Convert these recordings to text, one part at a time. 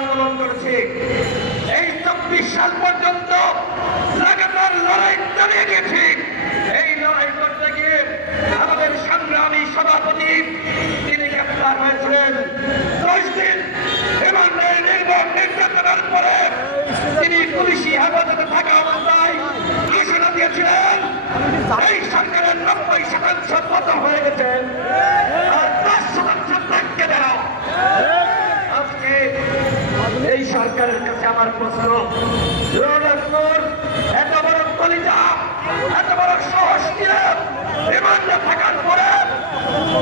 আন্দোলন করেছে। এই 24 সাল পর্যন্ত লাগাতার লড়াই চালিয়ে গেছে। এই লড়াই করতে গিয়ে আমাদের সংগ্রামী সভাপতি তিনি গ্রেপ্তার হয়েছিলেন। 10 দিন রিমান্ডে নির্মম নির্যাতনের পরে তিনি পুলিশি হেফাজতে থাকা অবস্থায় ঘোষণা দিয়েছিলেন এই সরকারের 90% পতন হয়ে গেছে, আর 10% ব্যাংকে দেওয়া। আজকে এই সরকারের কাছে আমার প্রশ্ন, এত বড় কলিজা, এত বড় সাহস নিয়ে রিমান্ডে থাকার পরে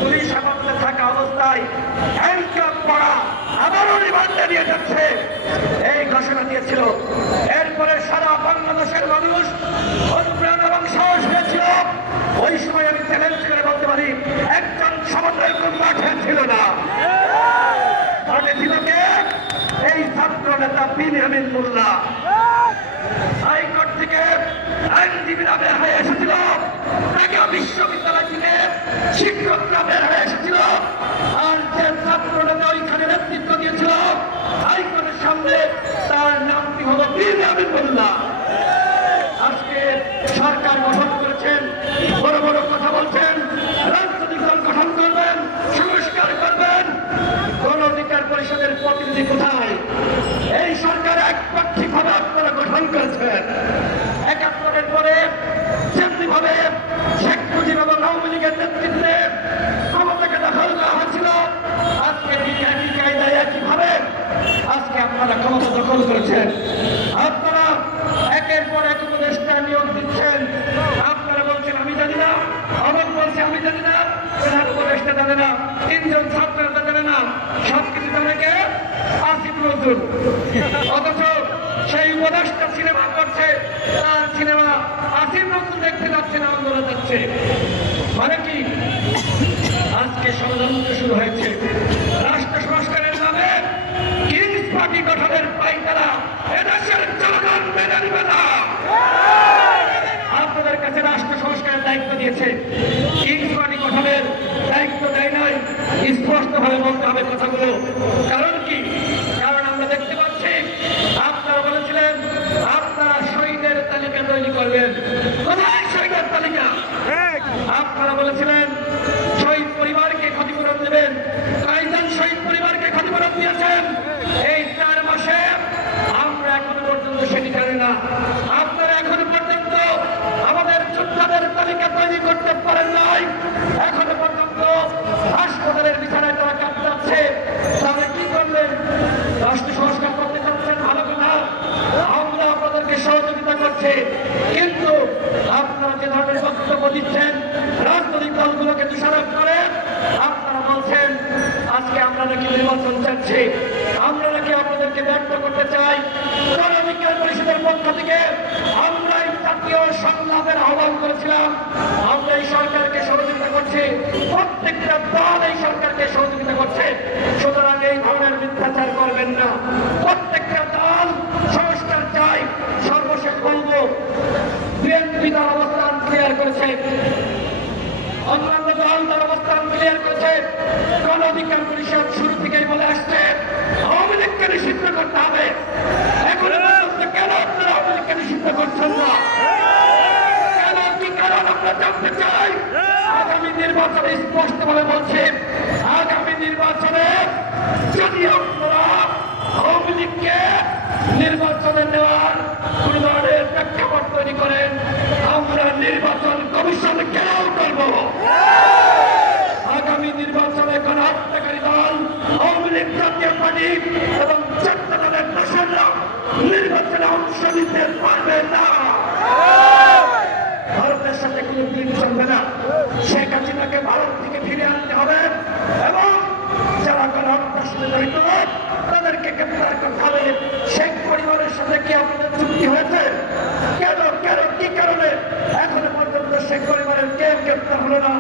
পুলিশ হেফাজতে থাকা অবস্থায় হ্যান্ডকাপ পরা আবারও রিমান্ডে নিয়ে যাচ্ছে, এই ঘোষণা দিয়েছিল। এরপরে সারা বাংলাদেশের মানুষ অনুপ্রেরণা এবং সাহস হয়েছিল। ওই সময় আমি চ্যালেঞ্জ করে বলতে পারি একজন সমন্বয় মাঠে ছিল না, মাঠে ছিল কে? এই ছাত্র নেতা বিনিয়ামিন মোল্লা। হাইকোর্ট থেকে আইনজীবীরা বের হয়ে এসেছিল, ঢাকা বিশ্ববিদ্যালয় থেকে শিক্ষকরা বের হয়ে এসেছিল, আর যে ছাত্র নেতা ওইখানে নেতৃত্ব দিয়েছিল হাইকোর্টের সামনে তার নামটি হলো বিনিয়ামিন মোল্লা। আজকে সরকার গঠন করেছেন, বড় বড় কথা বলছেন, রাজনৈতিক দল গঠন করবেন, সংস্কার করবেন, গণ অধিকার পরিষদের প্রতিনিধি কোথায়? এই সরকার একপাক্ষিক ভাবে আপনারা গঠন করেছেন। ৭১-এর পরে যেমনি ভাবে শেখ মুজিব এবং আওয়ামী লীগের নেতৃত্বে ক্ষমতাকে দখল করা হয়েছিল, আজকে একই কায়দায় একইভাবে আজকে আপনারা ক্ষমতা দখল করেছেন। আপনারা একের পর এক উপদেষ্টা নিয়োগ দিচ্ছেন। আপনারা বলছেন আমি জানি না, অমুক বলছে আমি জানি না, প্রধান উপদেষ্টা জানে না, 3 জন ছাত্র জানে না, সবকিছু জানে কে? আসিফ নজরুল। অথচ সেই উপদেষ্টা সিনেমা করছে, তার সিনেমা আসিফ নজরুল দেখতে যাচ্ছে না, আন্দোলন যাচ্ছে। মানে কি? আজকে ষড়যন্ত্র শুরু হয়েছে রাষ্ট্র সংস্কারের নামে। কিংস পার্টি গঠনের পাইকারা এদেশের জনগণ মেনে নিবে না। আপনাদের কাছে রাষ্ট্র সংস্কারের দায়িত্ব দিয়েছে, কিংস পার্টি গঠনের দায়িত্ব দেয় নাই। স্পষ্টভাবে বলতে হবে কথাগুলো। কারণ কি? কারণ আমরা দেখতে পাচ্ছি আপনারা বলেছিলেন আপনারা শহীদের তালিকা তৈরি করবেন। কোথায় শহীদের তালিকা? আপনারা বলেছিলেন শহীদ পরিবারকে ক্ষতিপূরণ দেবেন। কয়েকজন শহীদ পরিবারকে ক্ষতিপূরণ দিয়েছেন এই 4 মাসে? আমরা এখনো পর্যন্ত সেটি জানি না। আপনারা এখনো পর্যন্ত আমাদের যোদ্ধাদের তালিকা তৈরি করতে পারেন নাই। এখনো পর্যন্ত হাসপাতালের বিছানায় তারা কাঁদছে। তাহলে কি করলেন? রাষ্ট্র সংস্কার করতে চাচ্ছেন, ভালো কথা, আমরা আপনাদেরকে সহযোগিতা করছি, কিন্তু আপনারা যে ধরনের বক্তব্য দিচ্ছেন, রাজনৈতিক দলগুলোকে দোষারোপ করে আপনারা বলছেন আজকে আমরা নাকি নির্বাচন চাচ্ছি, আমরা নাকি আপনাদেরকে ব্যর্থ করতে চাই। গণ অধিকার পরিষদের পক্ষ থেকে আমরা এই জাতীয় সংলাপের আহ্বান করেছিলাম। আমরা এই সরকারকে সহযোগিতা করছি, প্রত্যেকটা দল এই সরকারকে সহযোগিতা করছে। সুতরাং এই ধরনের মিথ্যাচার করবেন না। প্রত্যেকটা দল সংস্কার চাই। সর্বশেষ বলব, বিএনপি তার অবস্থান ক্লিয়ার করেছে, অন্যান্য দল তার অবস্থান ক্লিয়ার করেছে। গণ অধিকার পরিষদ শুরু থেকেই বলে আসছে আওয়ামী লীগকে নিষিদ্ধ করতে হবে। এখন পর্যন্ত কেন আপনারা আওয়ামী লীগকে নিষিদ্ধ করছেন না? কেন? কি কারণ আমরা জানতে চাই। আগামী নির্বাচনে স্পষ্টভাবে বলছে, আগামী নির্বাচনে যদি আপনারা আওয়ামী লীগকে নির্বাচনে নেওয়ার কোন ধরনের প্রেক্ষাপট তৈরি করেন, আমরা নির্বাচন কমিশন ঘেরাও করব। আগামী নির্বাচনে কোন হত্যাকারী দল আওয়ামী লীগ, জাতীয় পার্টি এবং 4 দলের দোষররা নির্বাচনে অংশ নিতে পারবে না। ভারতের সাথে কোনো দিন চলবে না। শেখ হাসিনাকে ভারত থেকে ফিরে আনতে হবে এবং যারা গণহত্যার সাথে জড়িত তাদেরকে গ্রেপ্তার করতে হবে। শেখ পরিবারের সাথে কি আপনাদের চুক্তি হয়েছে? কেন কেন কি কারণে এখনো পর্যন্ত শেখ পরিবারের কেউ গ্রেপ্তার হলো না?